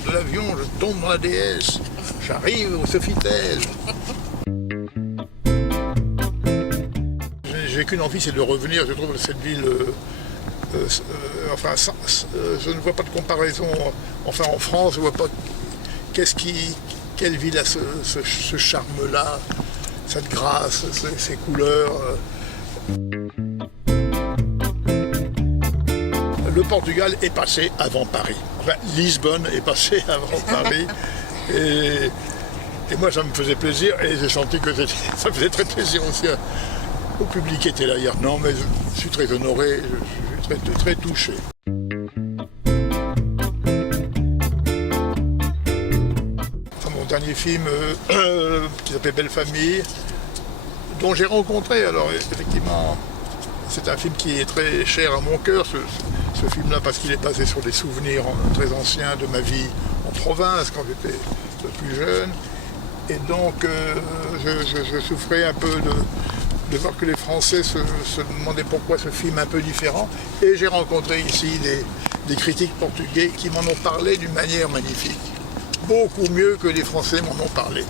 saute de l'avion, je tombe dans la DS, j'arrive au Sofitel. J'ai qu'une envie, c'est de revenir, je trouve, cette ville... je ne vois pas de comparaison. Enfin, en France, je ne vois pas quelle ville a ce charme-là, cette grâce, ces couleurs. Le Portugal est passé avant Paris. Enfin, Lisbonne est passé avant Paris. Et moi, ça me faisait plaisir et j'ai senti que ça faisait très plaisir aussi au public qui était là hier. Non, mais je suis très honoré, je suis très touché. Enfin, mon dernier film, qui s'appelait Belle Famille, dont j'ai rencontré, alors effectivement, c'est un film qui est très cher à mon cœur, ce film-là, parce qu'il est basé sur des souvenirs très anciens de ma vie en province, quand j'étais plus jeune. Et donc, je souffrais un peu de voir que les Français se demandaient pourquoi ce film un peu différent. Et j'ai rencontré ici des critiques portugais qui m'en ont parlé d'une manière magnifique. Beaucoup mieux que les Français m'en ont parlé.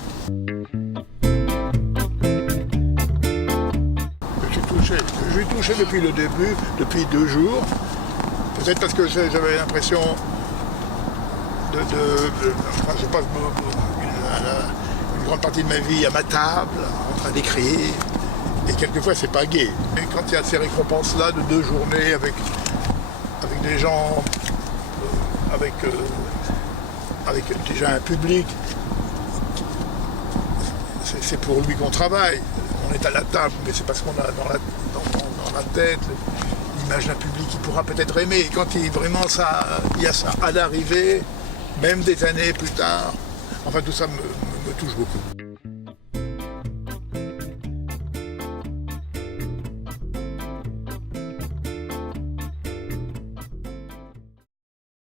Je suis touché depuis le début, depuis 2 jours. Peut-être parce que j'avais l'impression enfin, je passe une grande partie de ma vie à ma table, en train d'écrire. Et quelquefois, c'est pas gai. Mais quand il y a ces récompenses-là de 2 journées avec des gens, avec déjà un public, c'est pour lui qu'on travaille. On est à la table, mais c'est parce qu'on a dans la tête l'image d'un public qui pourra peut-être aimer. Et quand il y a ça à l'arrivée, même des années plus tard, enfin tout ça me touche beaucoup.